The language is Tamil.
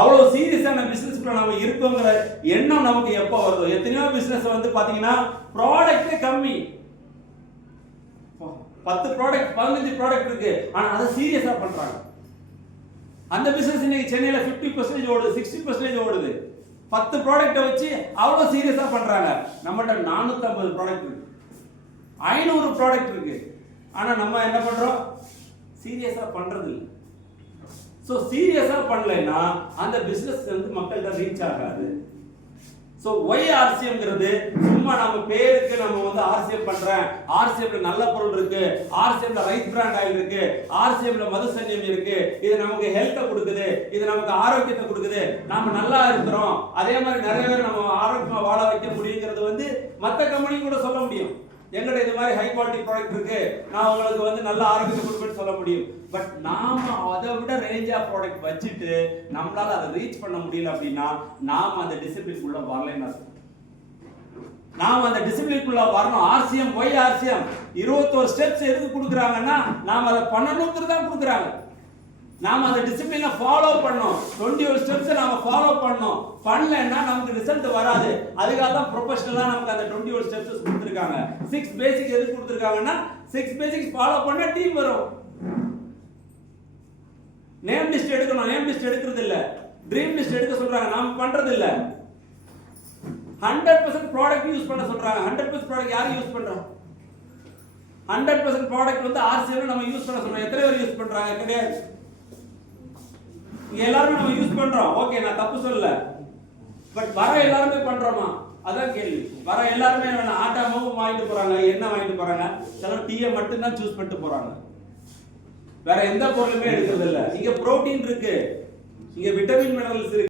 அவ்வளவு சீரியஸான பிசினஸ்க்குள்ள நம்ம இருக்கோங்கிற எண்ணம் நமக்கு எப்போ வருதோ, எத்தனையோ பிசினஸ் வந்து பாத்தீங்கன்னா ப்ராடக்டே கம்மி, 10 ப்ராடக்ட் 15 ப்ராடக்ட் இருக்கு, ஆனா அதை சீரியஸா பண்றாங்க. அந்த பிசினஸ் இன்னைக்கு சென்னையில 50% ஓடுது, 60% ஓடுது. 10 ப்ராடக்ட்டை வச்சு அவ்வளவு சீரியஸா பண்றாங்க. நம்மகிட்ட 450 ப்ராடக்ட் இருக்கு, 500 ப்ராடக்ட் இருக்கு, ஆனா நம்ம என்ன பண்றோம்? சீரியஸா பண்றது இல்லை. சோ சீரியஸா பண்ணலைன்னா அந்த பிசினஸ் வந்து மக்கள்கிட்ட ரீச் ஆகாது. சோ ஒய் ஆர்சிஎம்ங்கிறது சும்மா நம்ம பேருக்கு நம்ம வந்து ஆர்சிஎம் பண்றேன், ஆர்சிஎம்ல நல்ல பொருள் இருக்கு, ஆர்சிஎம்ல ரைஸ் பிராண்ட் ஆயில் இருக்கு, ஆர்சிஎம்ல மதுசன்யம் இருக்கு, இது நமக்கு ஹெல்த்தை கொடுக்குது, இது நமக்கு ஆரோக்கியத்தை கொடுக்குது, நாம நல்லா இருக்கிறோம், அதே மாதிரி நிறைய பேர் நம்ம ஆரோக்கியமா வாழ வைக்க முடியுங்கிறது வந்து மற்ற கம்பெனி கூட சொல்ல முடியும். எங்கட இது மாதிரி ஹை குவாலிட்டி ப்ராடக்ட் இருக்கு, நான் உங்களுக்கு வந்து நல்ல ஆரோக்கியத்தை கொடுப்பேன்னு சொல்ல முடியும். பட் நாம அதை விட ரேஞ்ச் ஆஃப் ப்ராடக்ட் வச்சுட்டு நம்மளால அதை ரீச் பண்ண முடியல அப்படின்னா நாம அந்த டிசிப்ளின்குள்ள வரலைன்னு அர்த்தம். நாம அந்த டிசிப்ளின்குள்ள வரணும். ஆர்சிஎம் ஒய் ஆர்சிஎம் 21 ஸ்டெப்ஸ் எதுக்கு கொடுக்குறாங்கன்னா நாம அதை பண்ணணுங்கிறது தான் கொடுக்குறாங்க. நாம அந்த டிசிப்ளினை ஃபாலோ பண்ணோம். 21 ஸ்டெப்ஸ் நாம ஃபாலோ பண்ணோம். பண்ணலன்னா நமக்கு ரிசல்ட் வராது. அதுக்காக தான் ப்ரொபஷனலா நமக்கு அந்த 21 ஸ்டெப்ஸ் கொடுத்திருக்காங்க. 6 பேசிக் எதுக்கு கொடுத்திருக்காங்கன்னா 6 பேசிக்ஸ் ஃபாலோ பண்ணா டீம் வரும். நேம் லிஸ்ட் எடுக்கணும், நேம் லிஸ்ட் எடுக்கிறது இல்ல. ட்ரீம் லிஸ்ட் எடுக்க சொல்றாங்க, நாம பண்றது இல்ல. 100% ப்ராடக்ட் யூஸ் பண்ண சொல்றாங்க. 100% ப்ராடக்ட் யாரு யூஸ் பண்றாங்க? 100% ப்ராடக்ட் வந்து ஆர்சிஎம் நம்ம யூஸ் பண்ண சொல்றோம். எத்தனை பேர் யூஸ் பண்றாங்க? கிடையாது. இங்க எல்லாரும் நம்ம யூஸ் பண்றோம், ஓகே, நான் தப்பு சொல்லல. பட் வர எல்லாருமே பண்றோமா? அதான் கேள்வி. வர எல்லாருமே ஆட்டா மாவு வாங்கிட்டு போறாங்க, எண்ணெய் வாங்கிட்டு போறாங்க, சிலர் டீயை மட்டும் தான் சூஸ் பண்ணிட்டு போறாங்க, வேற எந்த பொருளுமே எடுக்கிறது இல்ல. இங்க புரோட்டீன் இருக்கு, இங்க விட்டமின் மினரல்ஸ் இருக்கு.